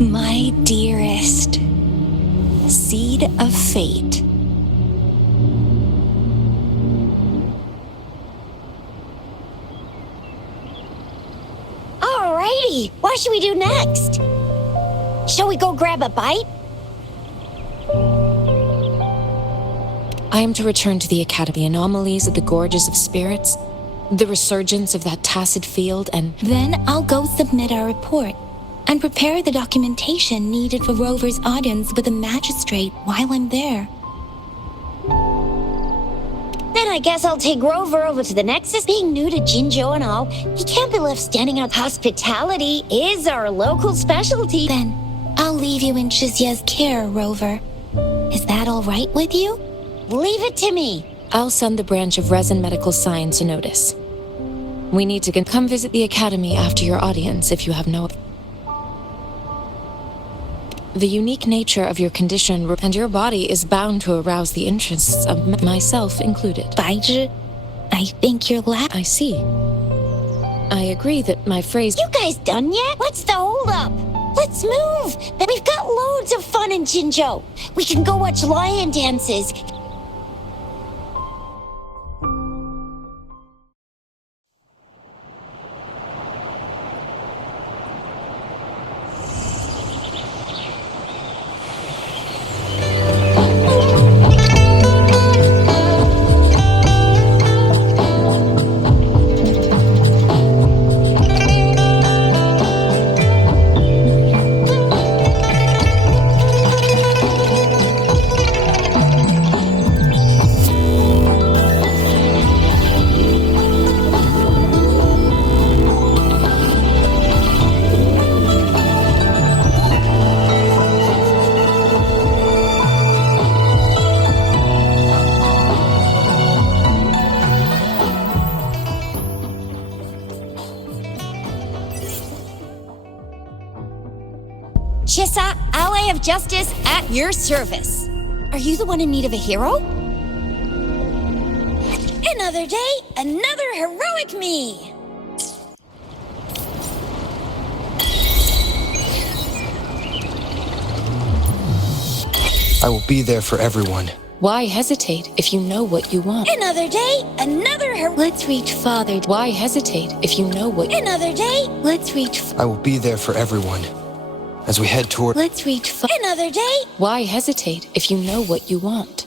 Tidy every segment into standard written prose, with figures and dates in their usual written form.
My dearest, seed of fate. Alrighty, what should we do next? Shall we go grab a bite? I am to return to the Academy. Anomalies of the Gorges of Spirits, the resurgence of that tacit field, and... Then I'll go submit our report and prepare the documentation needed for Rover's audience with the magistrate while I'm there. Then I guess I'll take Rover over to the Nexus. Being new to Jinzhou and all, he can't be left standing out. Hospitality is our local specialty. Then I'll leave you in Shizye's care, Rover. Is that all right with you? Leave it to me. I'll send the branch of Resin Medical Science a notice. We need to come visit the Academy after your audience if you have no... The unique nature of your condition and your body is bound to arouse the interests of myself included. Baizhi, I think you're I see. I agree that my phrase... You guys done yet? What's the holdup? Let's move! We've got loads of fun in Jinzhou. We can go watch lion dances. Chissa, ally of justice at your service. Are you the one in need of a hero? Another day, another heroic me. I will be there for everyone. Why hesitate if you know what you want? Another day, another Let's reach Father. Why hesitate if you know what... Another day. Let's reach... I will be there for everyone. As we head toward... Let's reach... Another day. Why hesitate if you know what you want?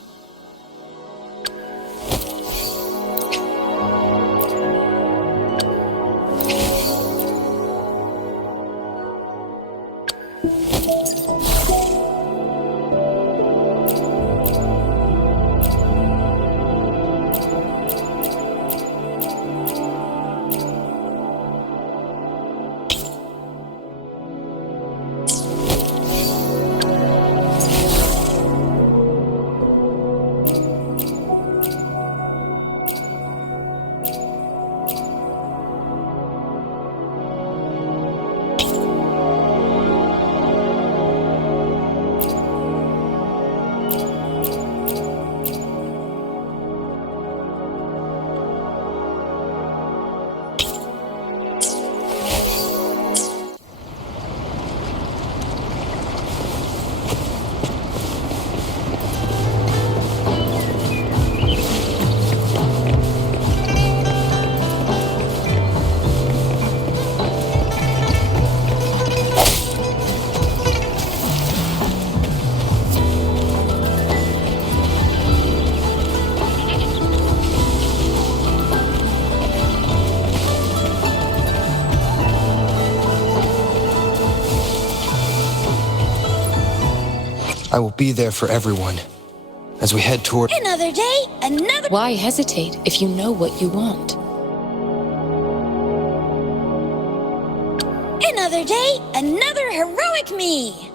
I will be there for everyone. As we head toward... Another day, another... Why hesitate if you know what you want? Another day, another heroic me.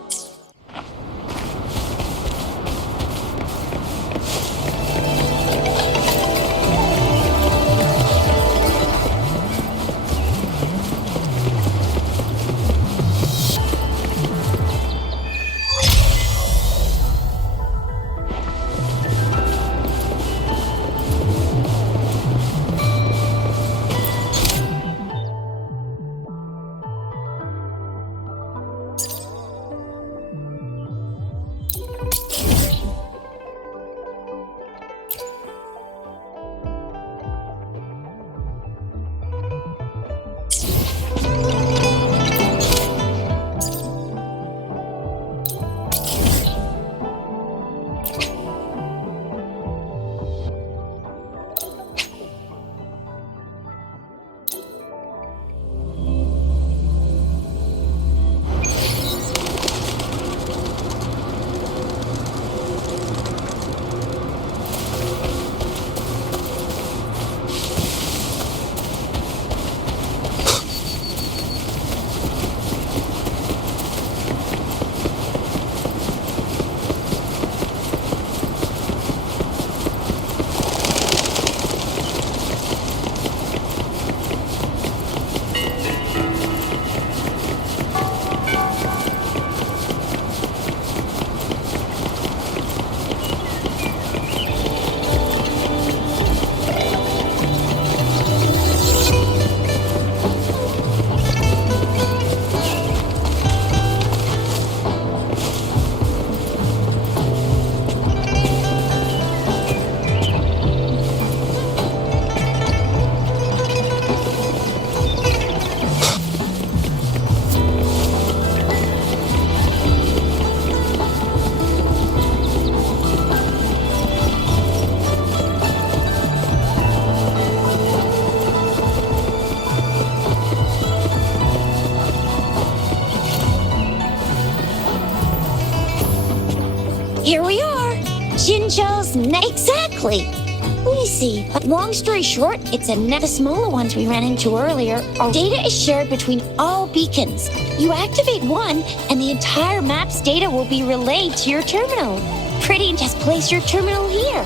here we are. Jinzhou's exactly. Let me see. Long story short, it's the smaller ones we ran into earlier. Our data is shared between all beacons. You activate one, and the entire map's data will be relayed to your terminal. Pretty, just place your terminal here.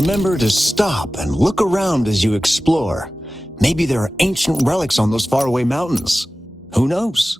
Remember to stop and look around as you explore. Maybe there are ancient relics on those faraway mountains. Who knows?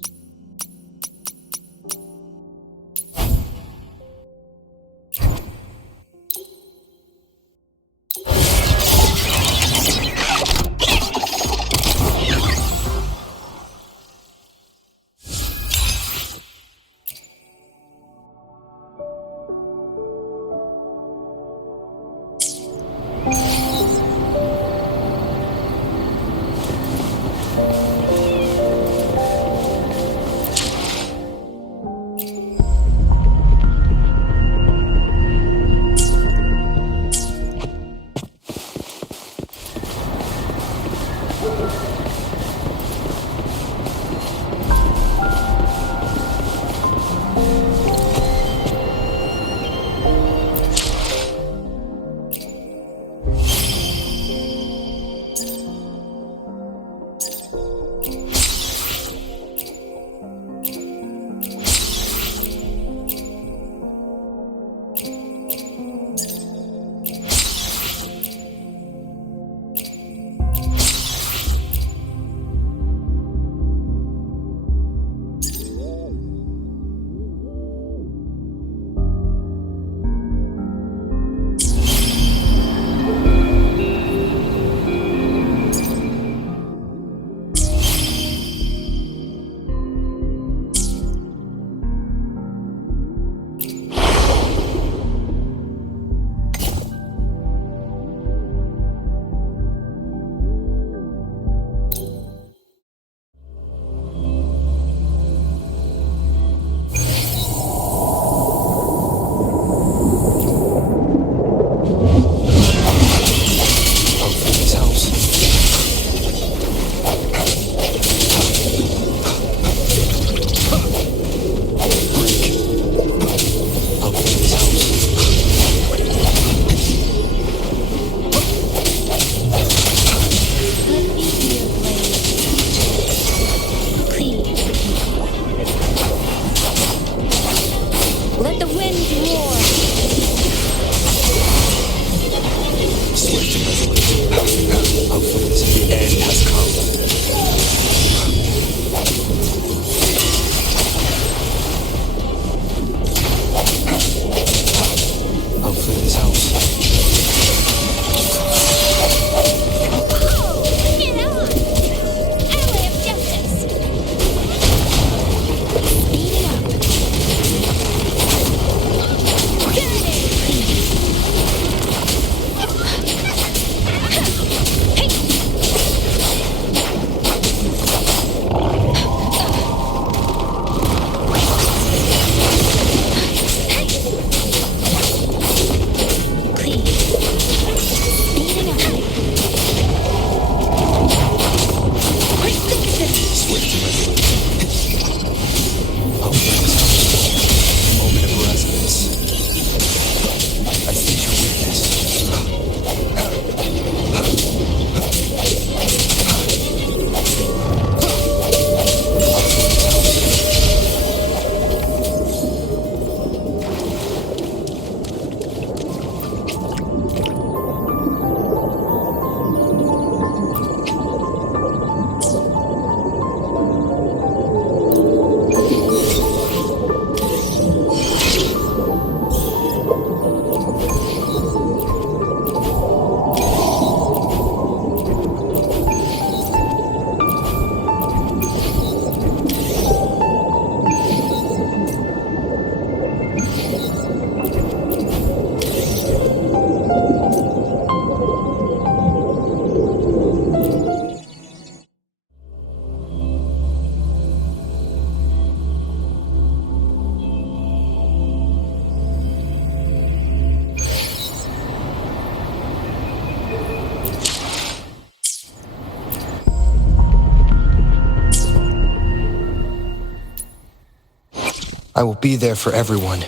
I will be there for everyone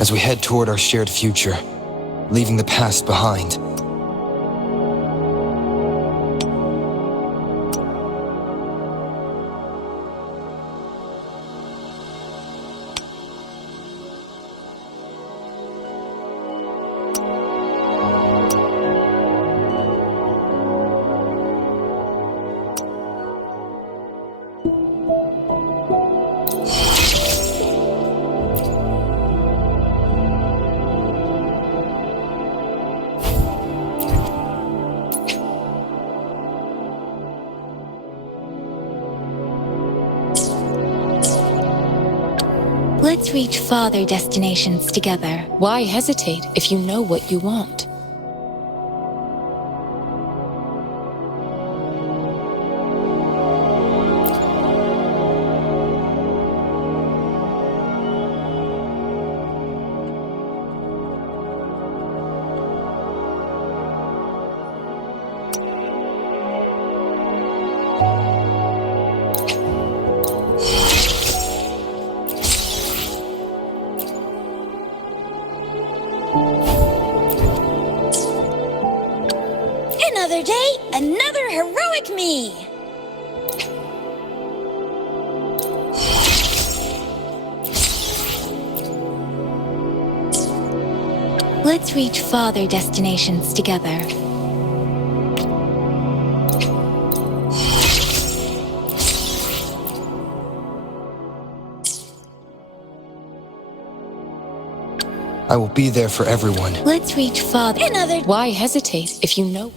as we head toward our shared future, leaving the past behind. Let's reach farther destinations together. Why hesitate if you know what you want? Another day, another heroic me! Let's reach farther destinations together. I will be there for everyone. Let's reach farther. Why hesitate if you know?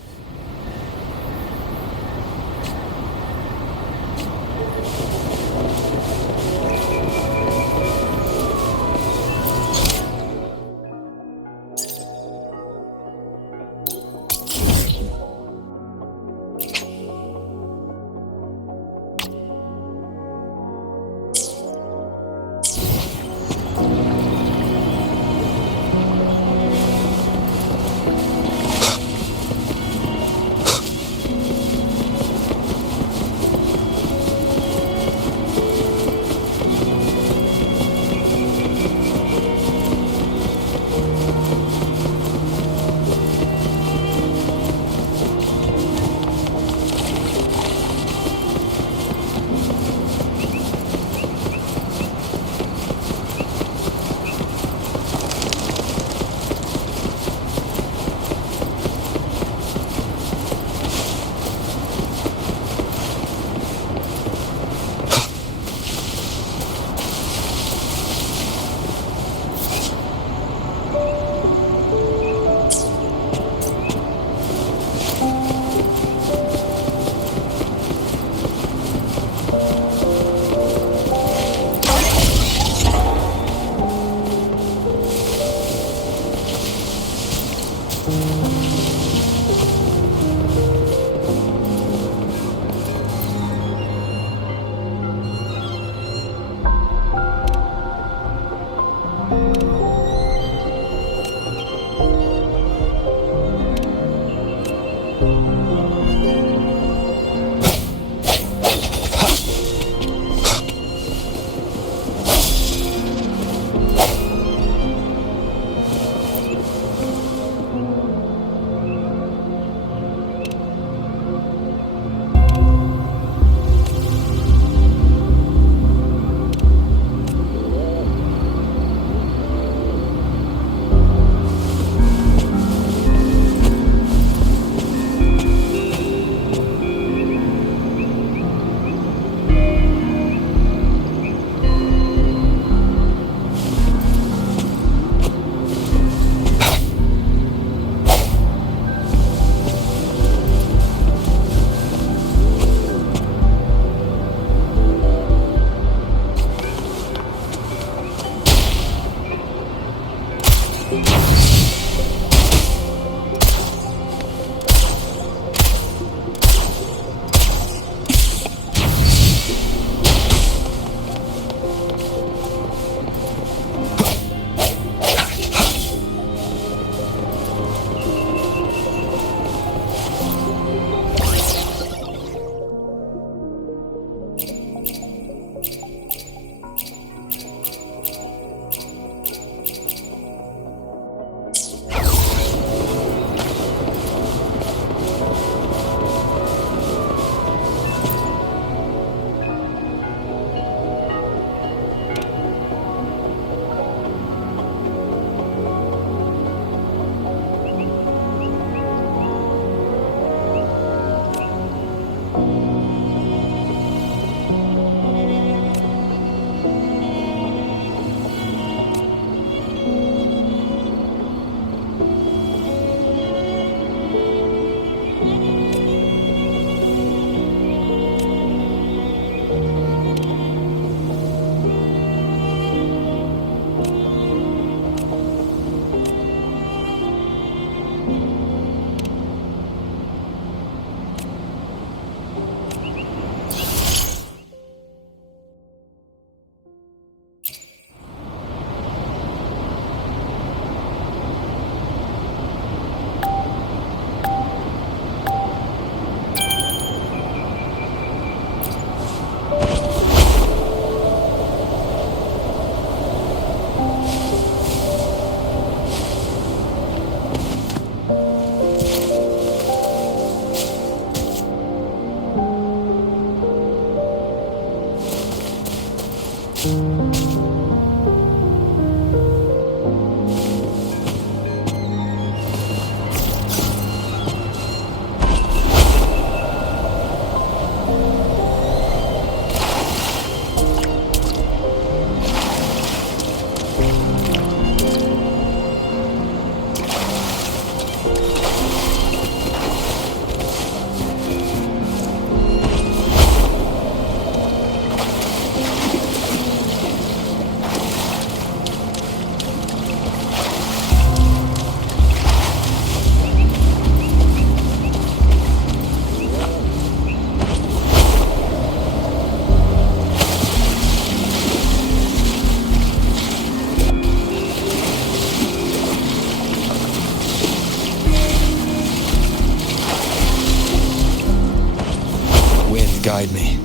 Wind, guide me.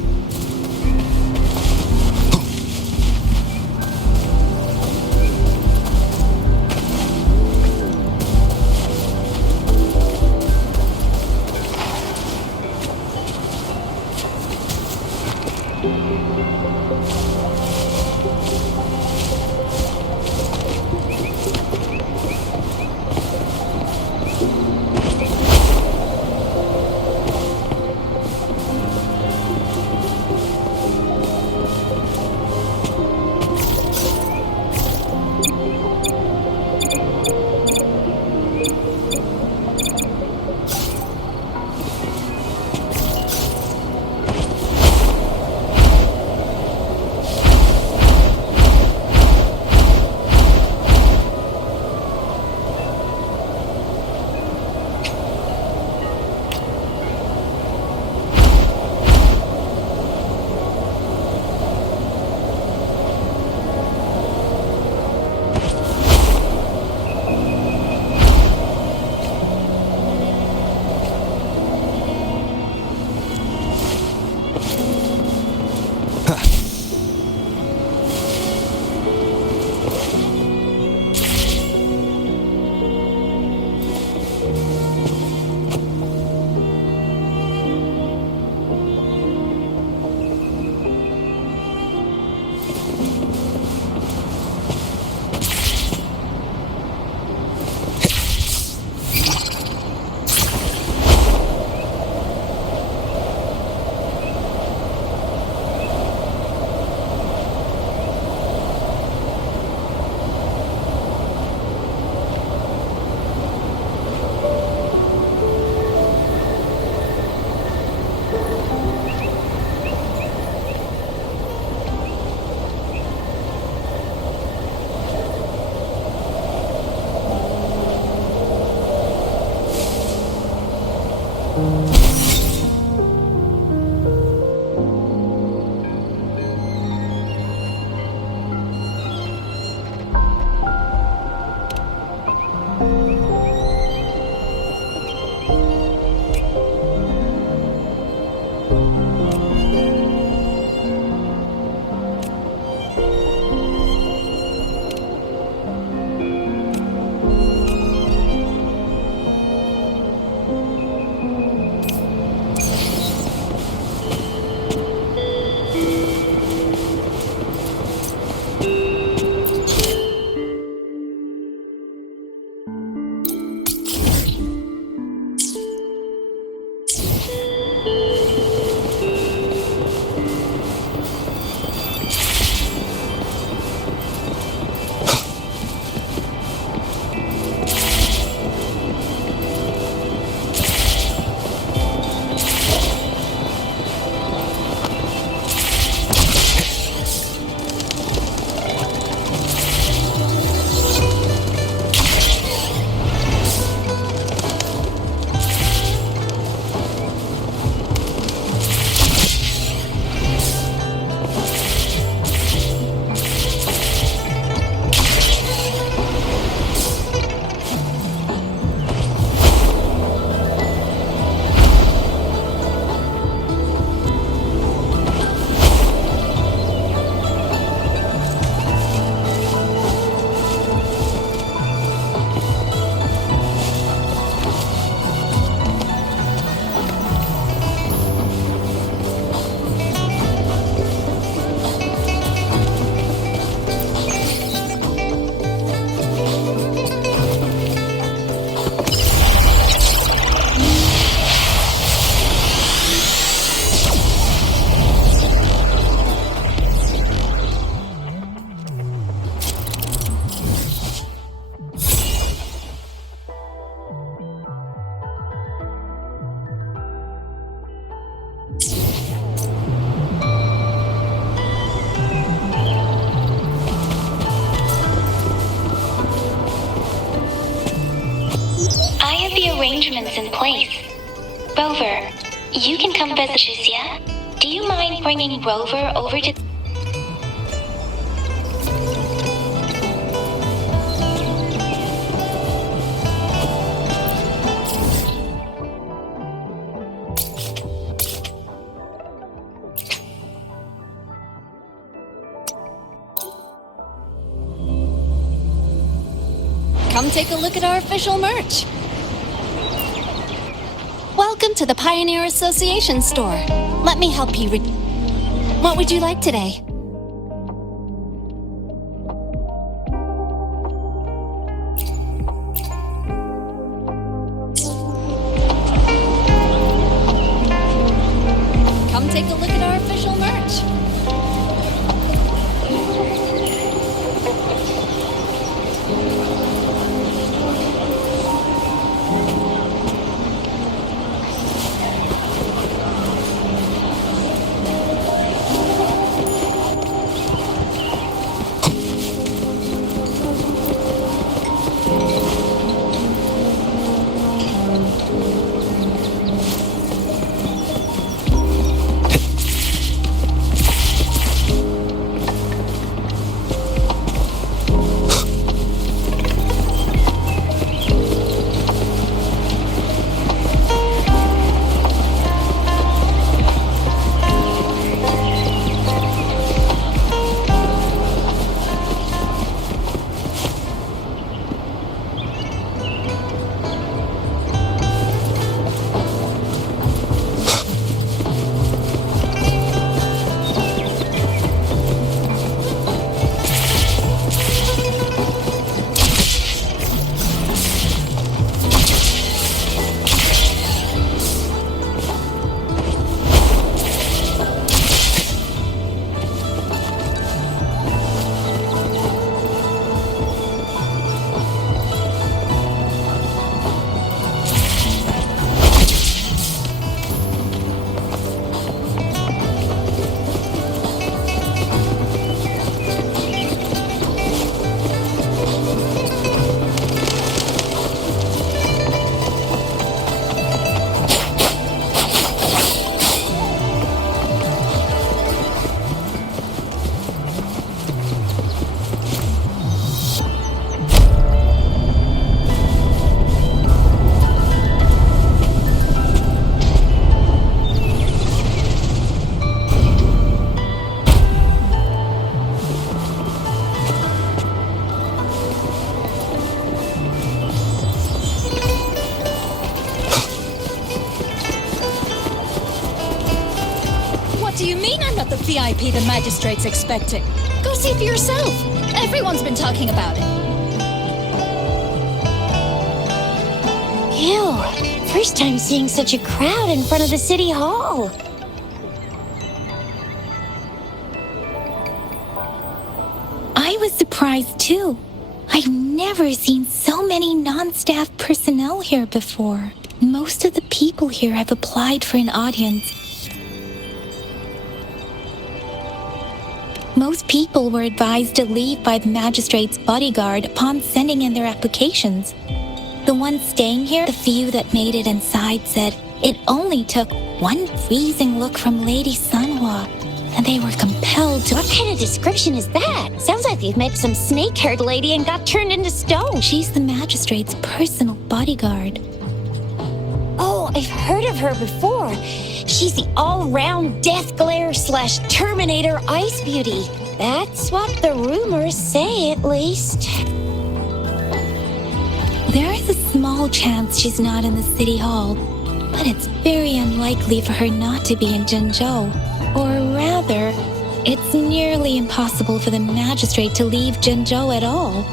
arrangements in place. Rover, you can come visit us, yeah? Do you mind bringing Rover over to... Come take a look at our official merch. Welcome to the Pioneer Association store. Let me help you. What would you like today? Come take a look at our official merch. What do you mean I'm not the VIP the magistrate's expecting? Go see for yourself. Everyone's been talking about it. Ew, first time seeing such a crowd in front of the city hall. I was surprised too. I've never seen so many non-staff personnel here before. Most of the people here have applied for an audience. Most people were advised to leave by the magistrate's bodyguard upon sending in their applications. The ones staying here, the few that made it inside, said it only took one freezing look from Lady Sunhua, and they were compelled to... What kind of description is that? Sounds like you've met some snake-haired lady and got turned into stone. She's the magistrate's personal bodyguard. Oh, I've heard of her before. She's the all-round Death Glare / Terminator Ice Beauty. That's what the rumors say, at least. There is a small chance she's not in the city hall, but it's very unlikely for her not to be in Jinzhou. Or rather, it's nearly impossible for the magistrate to leave Jinzhou at all.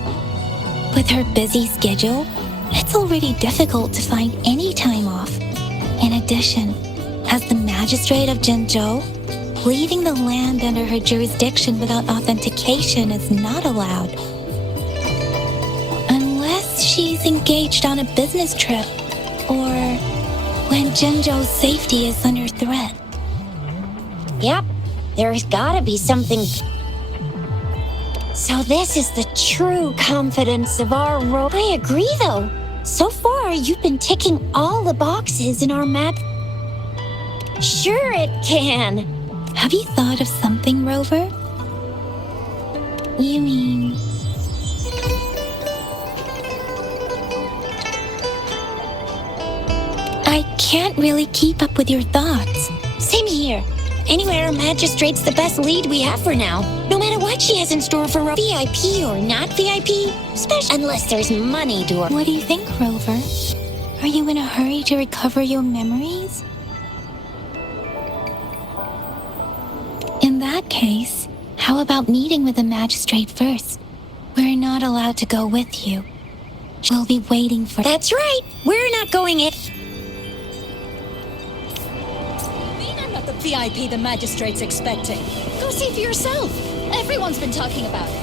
With her busy schedule, it's already difficult to find any time off. In addition, as the magistrate of Jinzhou, leaving the land under her jurisdiction without authentication is not allowed. Unless she's engaged on a business trip, or when Jinzhou's safety is under threat. Yep, there's gotta be something. So this is the true confidence of our I agree, though. So far, you've been ticking all the boxes in our map. Sure it can. Have you thought of something, Rover? You mean... I can't really keep up with your thoughts. Same here. Anyway, our magistrate's the best lead we have for now. No matter what she has in store for a VIP or not VIP, especially unless there's money to her. What do you think, Rover? Are you in a hurry to recover your memories? In that case, how about meeting with the magistrate first? We're not allowed to go with you. We'll be waiting for... That's right. We're not going in. I'm not the VIP the magistrate's expecting. Go see for yourself. Everyone's been talking about it.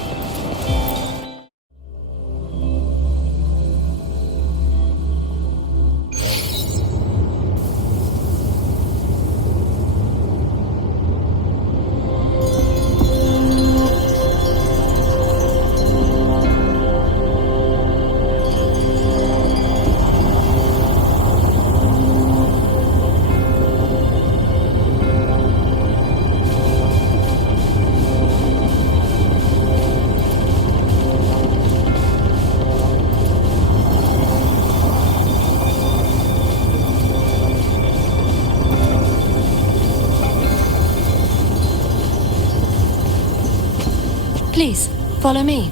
Please, follow me.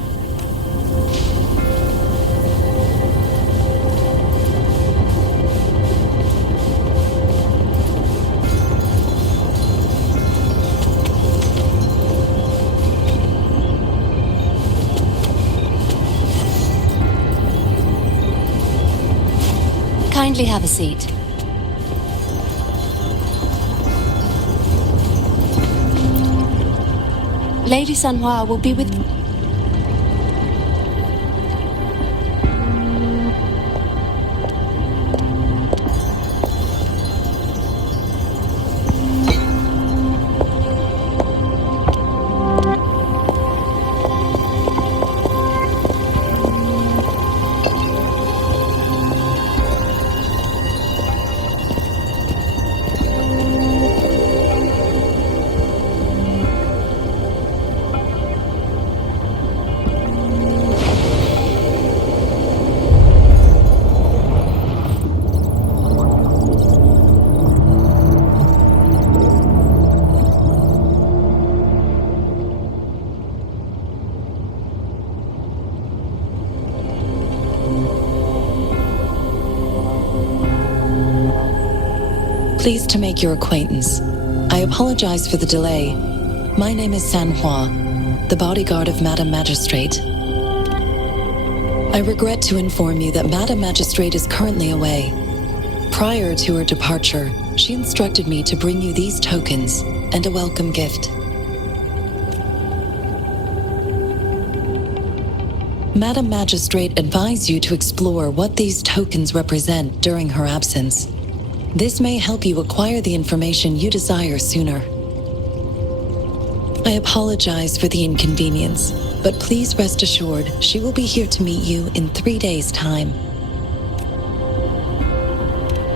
Kindly have a seat. Lady Sanhua will be with... Pleased to make your acquaintance. I apologize for the delay. My name is Sanhua, the bodyguard of Madam Magistrate. I regret to inform you that Madam Magistrate is currently away. Prior to her departure, she instructed me to bring you these tokens and a welcome gift. Madam Magistrate advised you to explore what these tokens represent during her absence. This may help you acquire the information you desire sooner. I apologize for the inconvenience, but please rest assured she will be here to meet you in 3 days' time.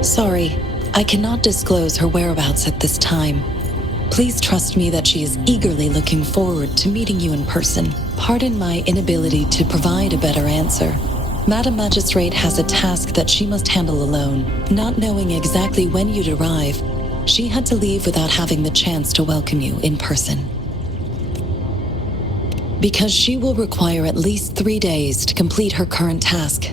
Sorry, I cannot disclose her whereabouts at this time. Please trust me that she is eagerly looking forward to meeting you in person. Pardon my inability to provide a better answer. Madam Magistrate has a task that she must handle alone. Not knowing exactly when you'd arrive, she had to leave without having the chance to welcome you in person. Because she will require at least 3 days to complete her current task.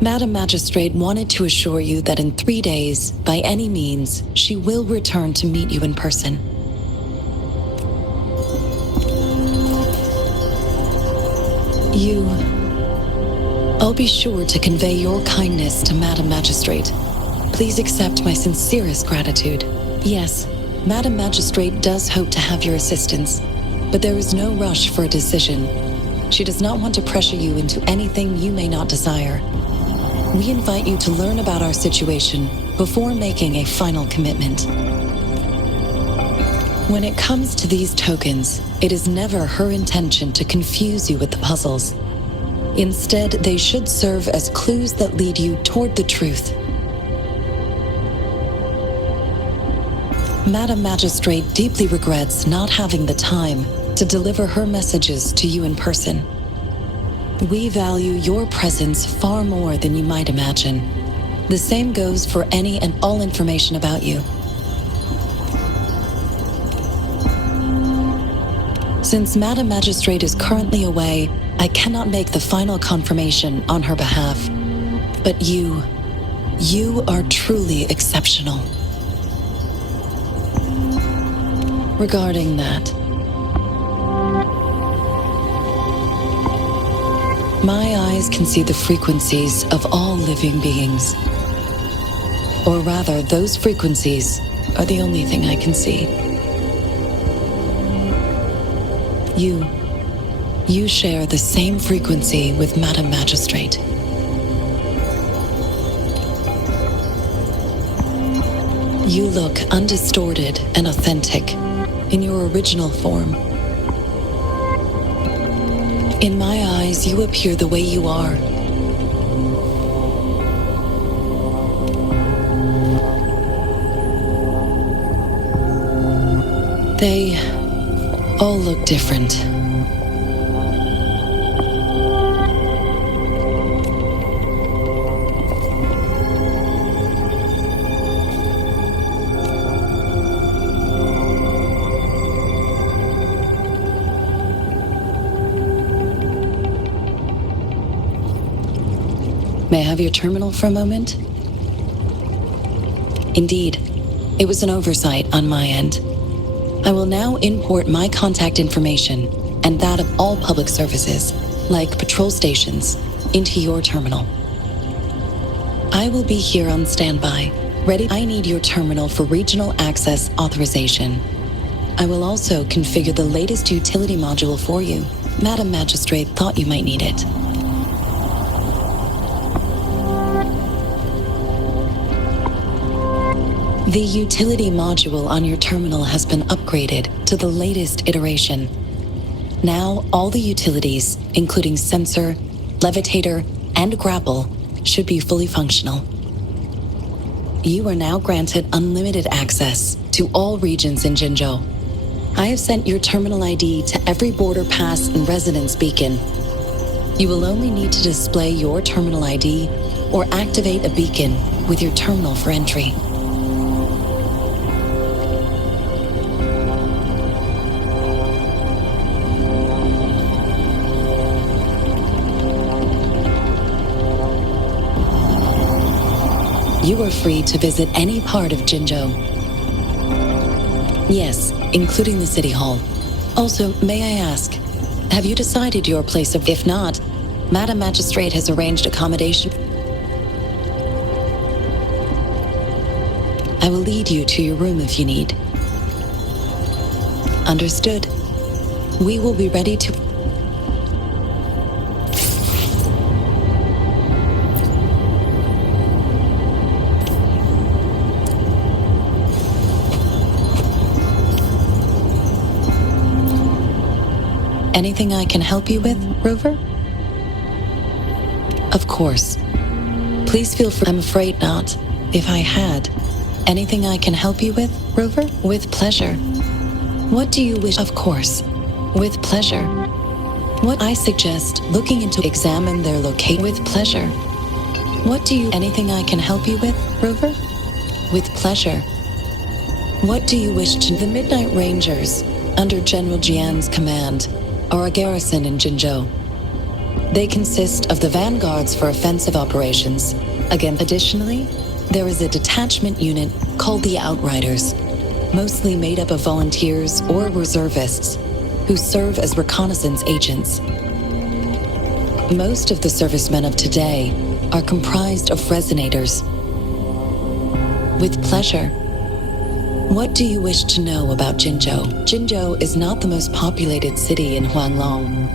Madam Magistrate wanted to assure you that in 3 days, by any means, she will return to meet you in person. I'll be sure to convey your kindness to Madam Magistrate. Please accept my sincerest gratitude. Yes, Madam Magistrate does hope to have your assistance, but there is no rush for a decision. She does not want to pressure you into anything you may not desire. We invite you to learn about our situation before making a final commitment. When it comes to these tokens, it is never her intention to confuse you with the puzzles. Instead, they should serve as clues that lead you toward the truth. Madam Magistrate deeply regrets not having the time to deliver her messages to you in person. We value your presence far more than you might imagine. The same goes for any and all information about you. Since Madam Magistrate is currently away, I cannot make the final confirmation on her behalf. But you are truly exceptional. Regarding that, my eyes can see the frequencies of all living beings. Or rather, those frequencies are the only thing I can see. You share the same frequency with Madam Magistrate. You look undistorted and authentic in your original form. In my eyes, you appear the way you are. They all look different. May I have your terminal for a moment? Indeed, it was an oversight on my end. I will now import my contact information and that of all public services, like patrol stations, into your terminal. I will be here on standby, ready. I need your terminal for regional access authorization. I will also configure the latest utility module for you. Madam Magistrate thought you might need it. The utility module on your terminal has been upgraded to the latest iteration. Now, all the utilities, including sensor, levitator, and grapple, should be fully functional. You are now granted unlimited access to all regions in Jinzhou. I have sent your terminal ID to every border pass and residence beacon. You will only need to display your terminal ID or activate a beacon with your terminal for entry. You are free to visit any part of Jinzhou. Yes, including the City Hall. Also, may I ask, have you decided your place of... If not, Madam Magistrate has arranged accommodation. I will lead you to your room if you need. Understood. We will be ready to... Anything I can help you with, Rover? Of course. Please feel free. I'm afraid not. If I had. Anything I can help you with, Rover? With pleasure. What do you wish? Of course. With pleasure. What I suggest looking into examine their location with pleasure. What do you... Anything I can help you with, Rover? With pleasure. What do you wish to... The Midnight Rangers, under General Jian's command, are a garrison in Jinzhou. They consist of the vanguards for offensive operations. Again, additionally, there is a detachment unit called the Outriders, mostly made up of volunteers or reservists who serve as reconnaissance agents. Most of the servicemen of today are comprised of resonators. With pleasure. What do you wish to know about Jinzhou? Jinzhou is not the most populated city in Huanglong.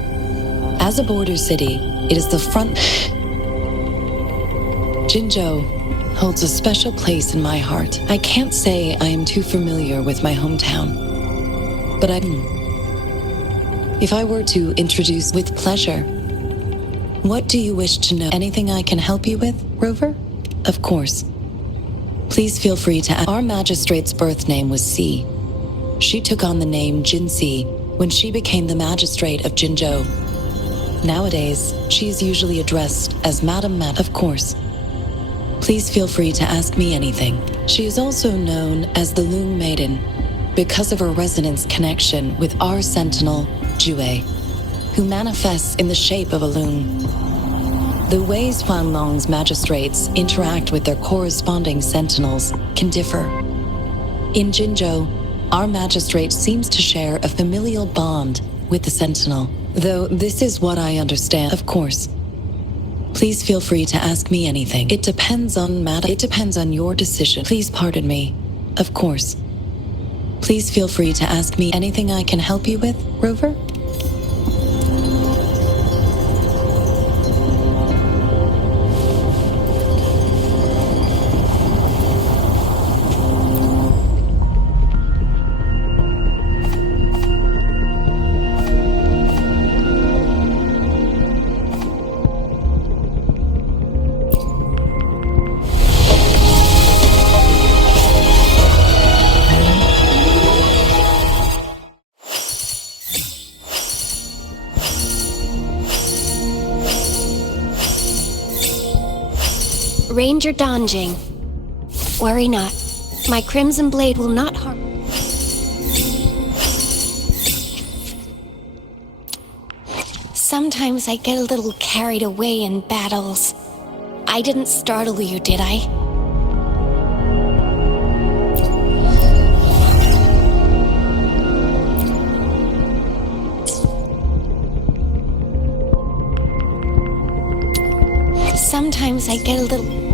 As a border city, it is the front... Jinzhou holds a special place in my heart. I can't say I am too familiar with my hometown, but if I were to introduce with pleasure, What do you wish to know? Anything I can help you with, Rover? Of course. Please feel free to ask. Our magistrate's birth name was Si. She took on the name Jinsi when she became the magistrate of Jinzhou. Nowadays, she is usually addressed as Madame Mat. Of course. Please feel free to ask me anything. She is also known as the Loon Maiden because of her resonance connection with our sentinel, Jue, who manifests in the shape of a loon. The ways Huanglong's magistrates interact with their corresponding sentinels can differ. In Jinzhou, our magistrate seems to share a familial bond with the sentinel, though this is what I understand. Of course. Please feel free to ask me anything. It depends on your decision. Please pardon me. Of course. Please feel free to ask me anything I can help you with, Rover? Ranger Donjing. Worry not. My crimson blade will not harm. Sometimes I get a little carried away in battles. I didn't startle you, did I? Sometimes I get a little...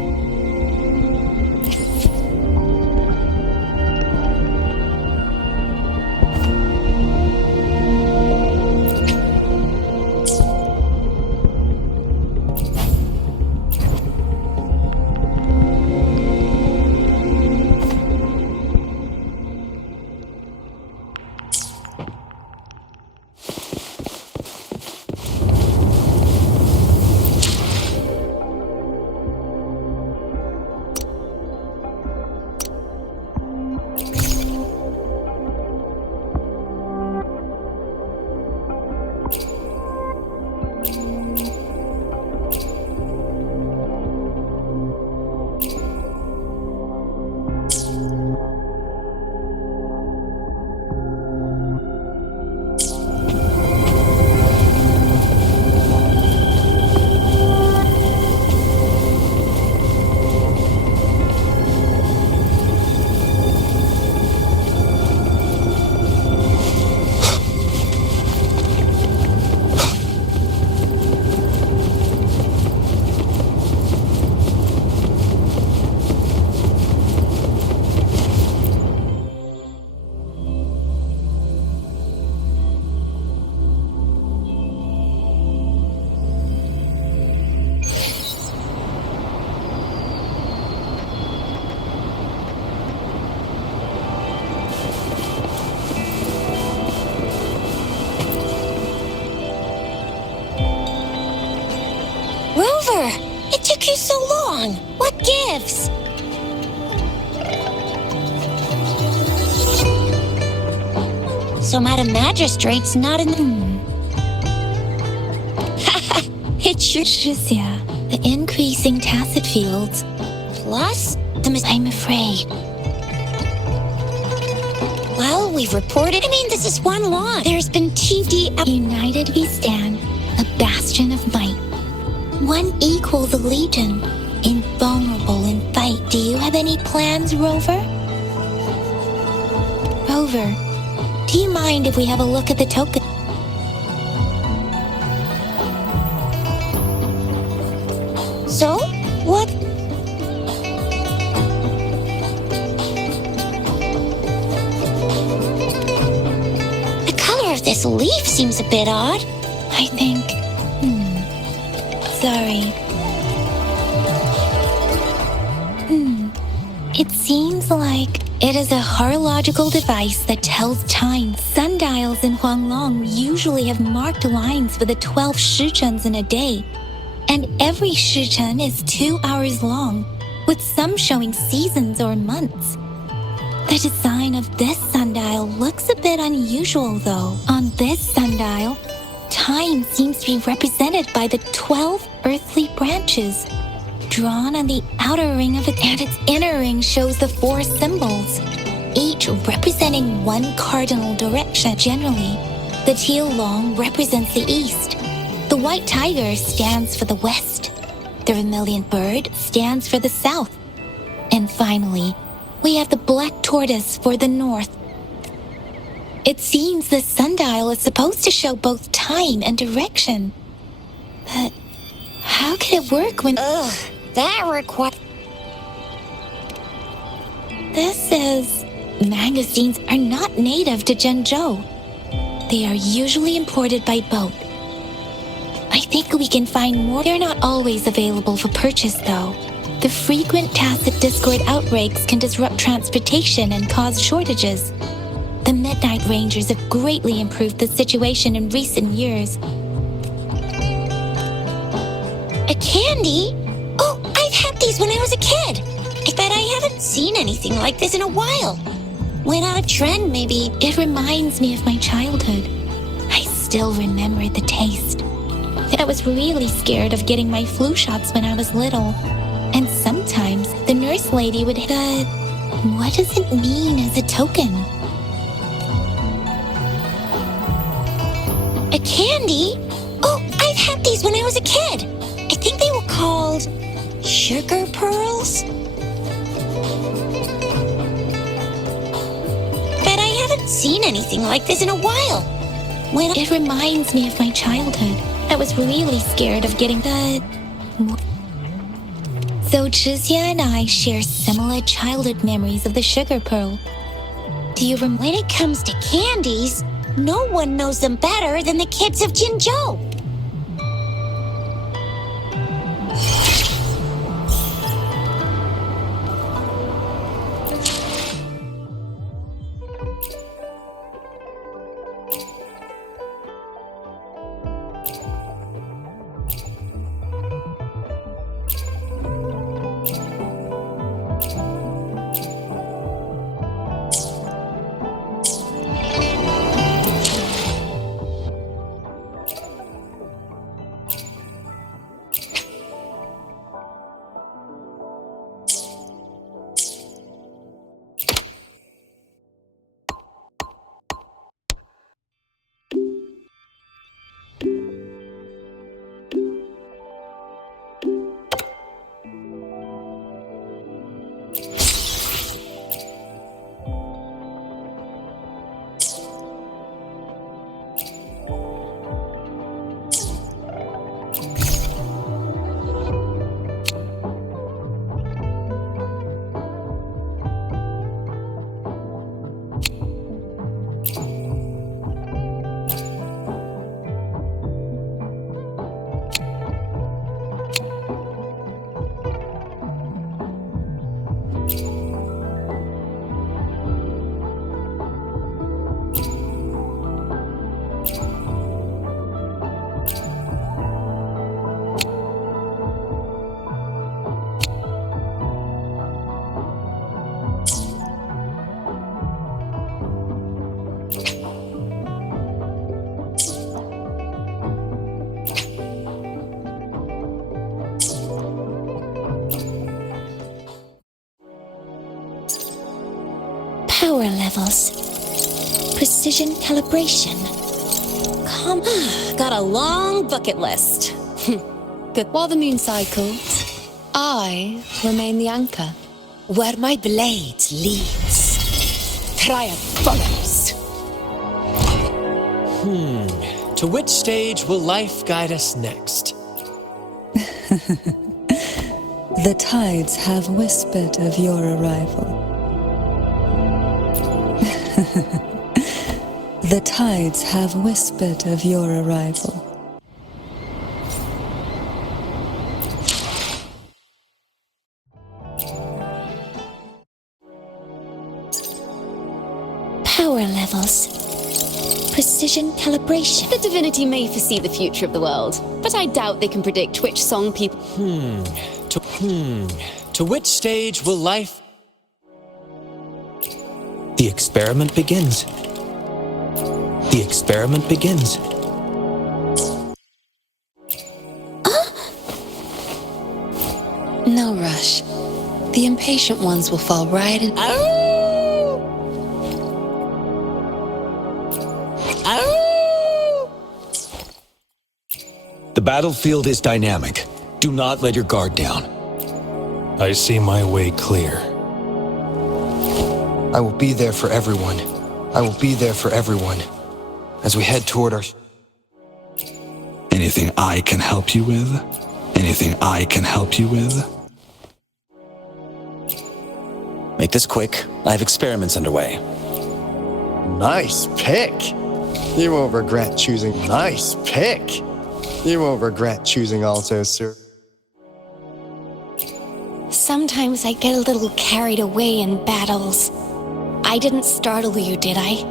It took you so long. What gives? So Madam Magistrate's not in the... It's sure... Shizia, the increasing tacit fields. Plus, I'm afraid. Well, we've reported... this is one law. There's been TD... United we stand, a bastion of might. One equal the Legion, invulnerable in fight. Do you have any plans, Rover? Rover, do you mind if we have a look at the token? So, what? The color of this leaf seems a bit odd. I think... Sorry. It seems like it is a horological device that tells time. Sundials in Huanglong usually have marked lines for the 12 shichens in a day. and every shichun is 2 hours long, with some showing seasons or months. The design of this sundial looks a bit unusual, though. On this sundial, time seems to be represented by the 12 earthly branches, drawn on the outer ring of it, and its inner ring shows the 4 symbols, each representing one cardinal direction. Generally, the teal long represents the east, the white tiger stands for the west, the vermilion bird stands for the south, and finally, we have the black tortoise for the north. It seems the sundial is supposed to show both time and direction. But how can it work when... Ugh, that requires... This says magazines are not native to Zhengzhou. They are usually imported by boat. I think we can find more. They're not always available for purchase, though. The frequent tacit Discord outbreaks can disrupt transportation and cause shortages. The Midnight Rangers have greatly improved the situation in recent years. A candy? Oh, I've had these when I was a kid. I bet I haven't seen anything like this in a while. Went out of trend, maybe. It reminds me of my childhood. I still remember the taste. I was really scared of getting my flu shots when I was little. And sometimes the nurse lady would... But what does it mean as a token? A candy? Oh, I've had these when I was a kid. I think they were called sugar pearls. Bet I haven't seen anything like this in a while. It reminds me of my childhood. I was really scared of getting that. So Chixia and I share similar childhood memories of the sugar pearl. Do you remember? When it comes to candies, no one knows them better than the kids of Jinzhou. Power levels. Precision calibration. Got a long bucket list. Good. While the moon cycles, I remain the anchor. Where my blade leads, triumph follows. To which stage will life guide us next? The tides have whispered of your arrival. The tides have whispered of your arrival. Power levels. Precision precision calibration. The divinity may foresee the future of the world, but I doubt they can predict which song people... To which stage will life... The experiment begins. The experiment begins. No rush. The impatient ones will fall right in. The battlefield is dynamic. Do not let your guard down. I see my way clear. I will be there for everyone. I will be there for everyone. As we head toward our... Anything I can help you with? Anything I can help you with? Make this quick. I have experiments underway. Nice pick. You won't regret choosing. Nice pick. You won't regret choosing also, sir. Sometimes I get a little carried away in battles. I didn't startle you, did I?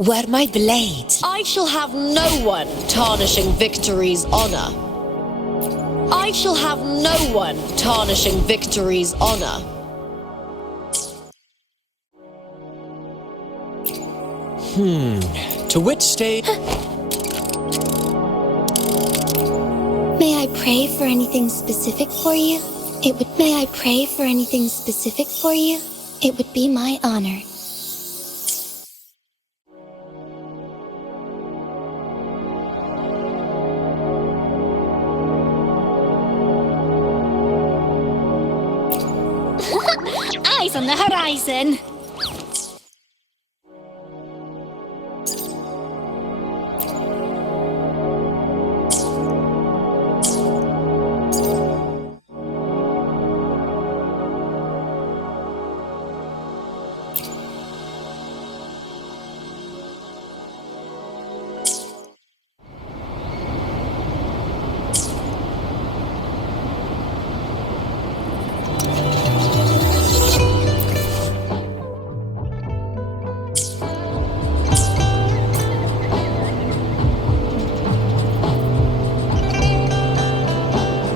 Were my blades... I shall have no one tarnishing victory's honor. I shall have no one tarnishing victory's honor. To which stage... May I pray for anything specific for you? May I pray for anything specific for you? It would be my honor. Eyes on the horizon.